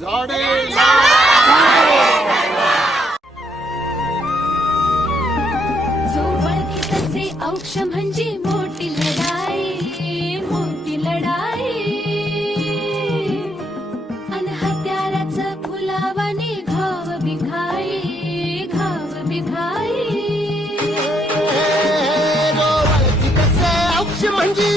झाडे तसे औक्ष म्हणजे मोठी लढाई मोठी लढाई. आणि हत्याराचा फुलावाने घाव बिघाई घाव बिघाई. म्हणजे